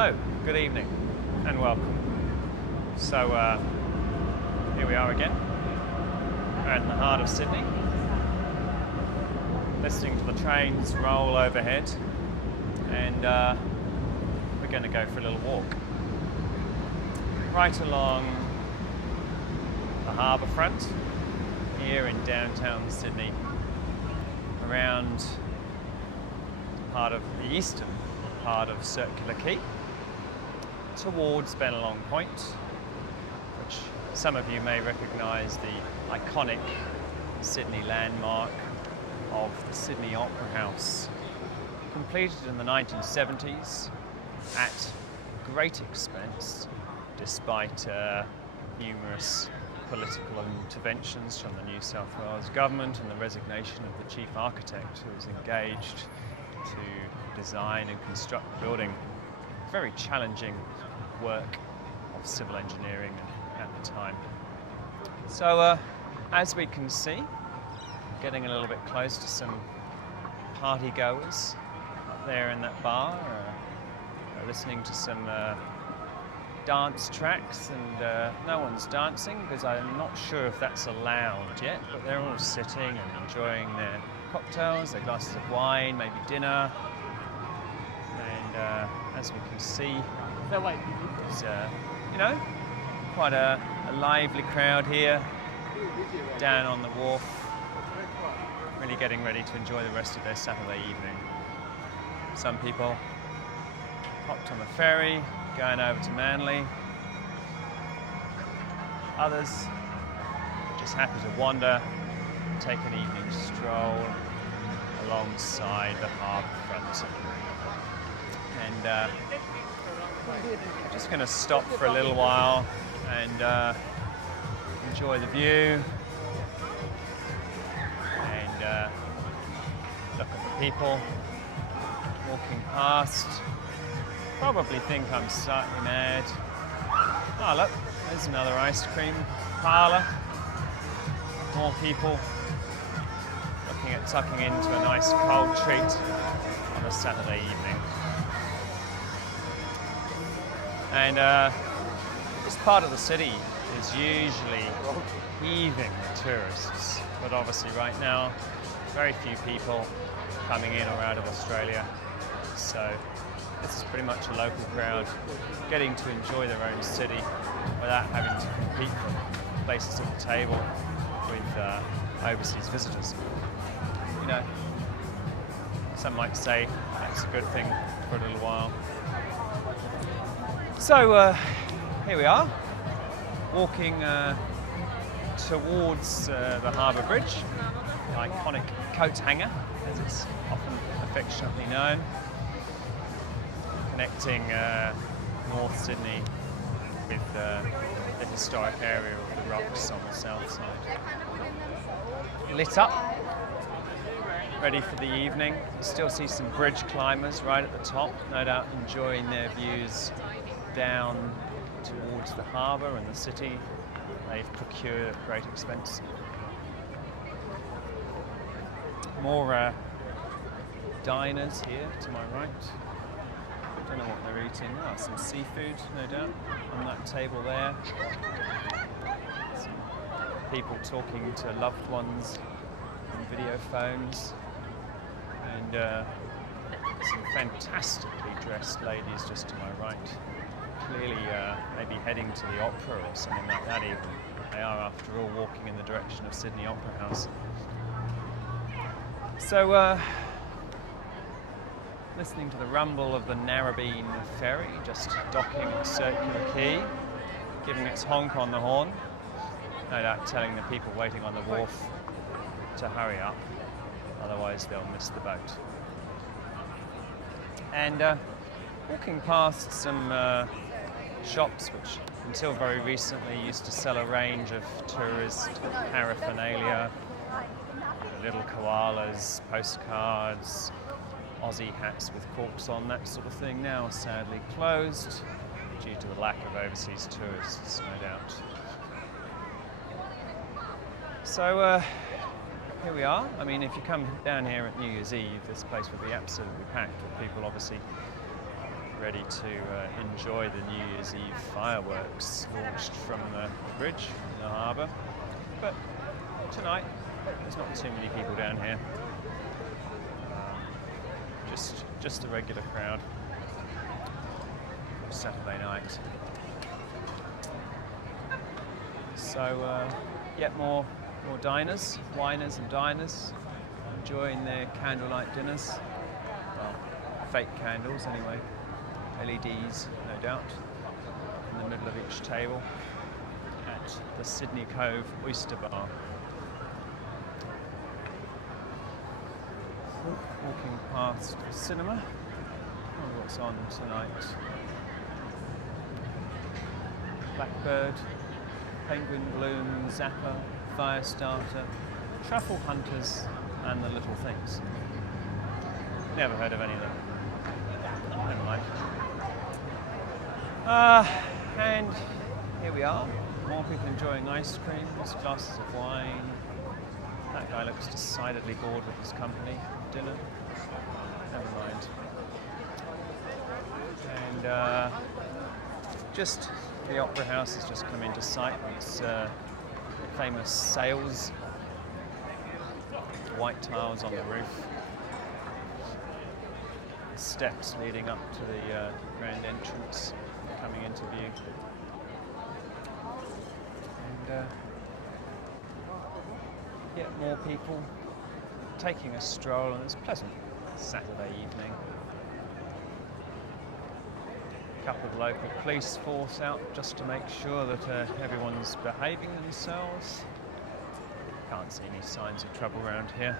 Hello, good evening, and welcome. So here we are again. We're in the heart of Sydney, listening to the trains roll overhead, and we're going to go for a little walk. Right along the harbour front, here in downtown Sydney, around part of the eastern part of Circular Quay, towards Bennelong Point, which some of you may recognise the iconic Sydney landmark of the Sydney Opera House, completed in the 1970s at great expense, despite numerous political interventions from the New South Wales government and the resignation of the chief architect who was engaged to design and construct the building. Very challenging work of civil engineering at the time. So as we can see, getting a little bit close to some party goers up there in that bar, listening to some dance tracks, and no one's dancing because I'm not sure if that's allowed yet, but they're all sitting and enjoying their cocktails, their glasses of wine, maybe dinner, and as we can see, there's quite a lively crowd here down on the wharf, really getting ready to enjoy the rest of their Saturday evening. Some people hopped on the ferry, going over to Manly. Others just happy to wander, take an evening stroll alongside the harbour front. And I'm just going to stop for a little while and enjoy the view and look at the people walking past. Probably think I'm slightly mad. Oh look, there's another ice cream parlour. More people looking at tucking into a nice cold treat on a Saturday evening. And this part of the city is usually heaving with tourists, but obviously right now, very few people coming in or out of Australia. So this is pretty much a local crowd getting to enjoy their own city without having to compete for places at the table with overseas visitors. You know, some might say that's a good thing for a little while. So here we are, walking towards the Harbour Bridge, the iconic coat hanger, as it's often affectionately known, connecting North Sydney with the historic area of the Rocks on the south side. Lit up, ready for the evening. You still see some bridge climbers right at the top, no doubt enjoying their views down towards the harbour and the city they've procured at great expense. More diners here to my right. Don't know what they're eating. Oh, some seafood, no doubt, on that table there. Some people talking to loved ones on video phones, and some fantastically dressed ladies just to my right. Clearly maybe heading to the opera or something like that even. They are, after all, walking in the direction of Sydney Opera House. So, listening to the rumble of the Narrabeen ferry just docking at Circular Quay, giving its honk on the horn, no doubt telling the people waiting on the wharf to hurry up, otherwise they'll miss the boat. And walking past some shops which until very recently used to sell a range of tourist paraphernalia, little koalas, postcards, Aussie hats with corks on, that sort of thing, now sadly closed due to the lack of overseas tourists, no doubt. So here we are. I mean, if you come down here at New Year's Eve, this place would be absolutely packed with people obviously ready to enjoy the New Year's Eve fireworks launched from the bridge in the harbour. But tonight, there's not too many people down here. Just a regular crowd. Saturday night. So, yet more diners, winers and diners enjoying their candlelight dinners. Well, fake candles anyway. LEDs, no doubt, in the middle of each table at the Sydney Cove Oyster Bar. Walking past the cinema. I wonder what's on tonight. Blackbird, Penguin Bloom, Zappa, Firestarter, Truffle Hunters, and The Little Things. Never heard of any of them. Never mind. And here we are. More people enjoying ice cream, glasses of wine. That guy looks decidedly bored with his company. Dinner. Never mind. And just the Opera House has just come into sight. It's famous sails, white tiles on the roof, steps leading up to the grand entrance coming into view. And yet more people taking a stroll on this pleasant Saturday evening. A couple of local police force out just to make sure that everyone's behaving themselves. Can't see any signs of trouble around here.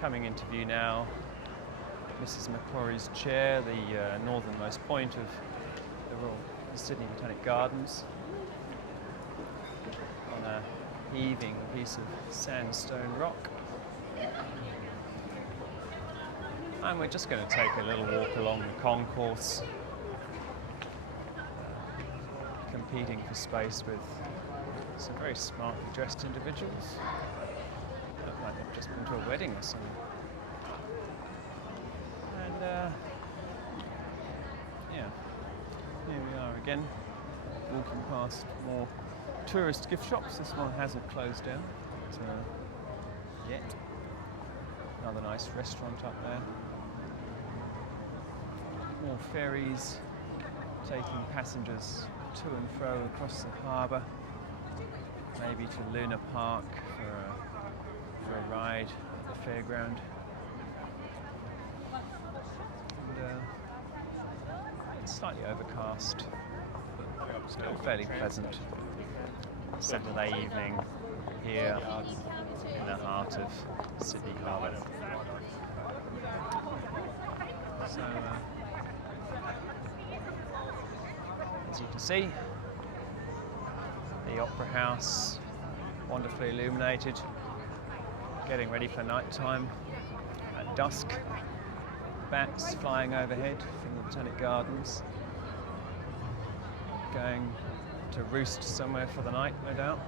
Coming into view now, Mrs. Macquarie's chair, the northernmost point of the Sydney Botanic Gardens, on a heaving piece of sandstone rock. And we're just going to take a little walk along the concourse, competing for space with some very smartly dressed individuals. Look like they've just been to a wedding or something. And yeah, here we are again, walking past more tourist gift shops. This one hasn't closed down yet. Another nice restaurant up there. More ferries taking passengers to and fro across the harbour, maybe to Luna Park for a ride at the fairground. And it's slightly overcast, but still fairly pleasant Saturday evening here in the heart of Sydney Harbour. So, as you can see, the Opera House wonderfully illuminated, getting ready for night time. At dusk, bats flying overhead from the Botanic Gardens, going to roost somewhere for the night, no doubt.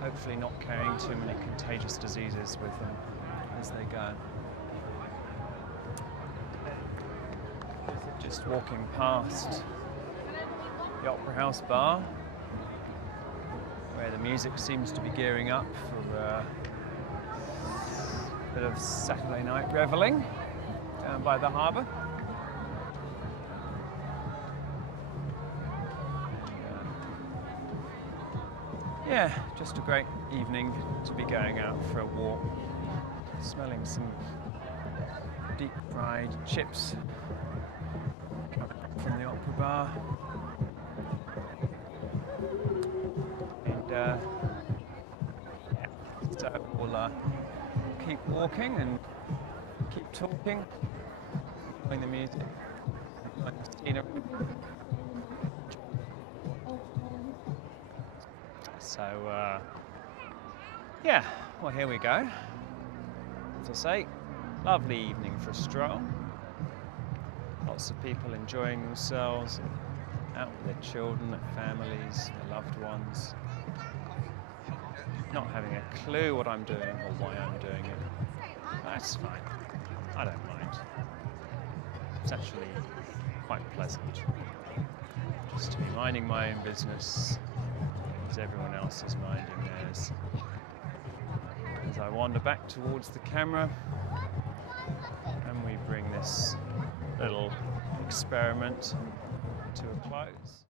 Hopefully not carrying too many contagious diseases with them as they go. Just walking past the Opera House bar, where the music seems to be gearing up for a bit of Saturday night revelling down by the harbour. Yeah, just a great evening to be going out for a walk, smelling some deep fried chips from the Opera Bar. And yeah, so we'll keep walking and keep talking, enjoying the music, enjoying the scenery. So, yeah, well, here we go. As I say, lovely evening for a stroll. Lots of people enjoying themselves, out with their children, their families, their loved ones. Not having a clue what I'm doing or why I'm doing it. That's fine. I don't mind. It's actually quite pleasant just to be minding my own business as everyone else is minding theirs. As I wander back towards the camera and we bring this little experiment to a close.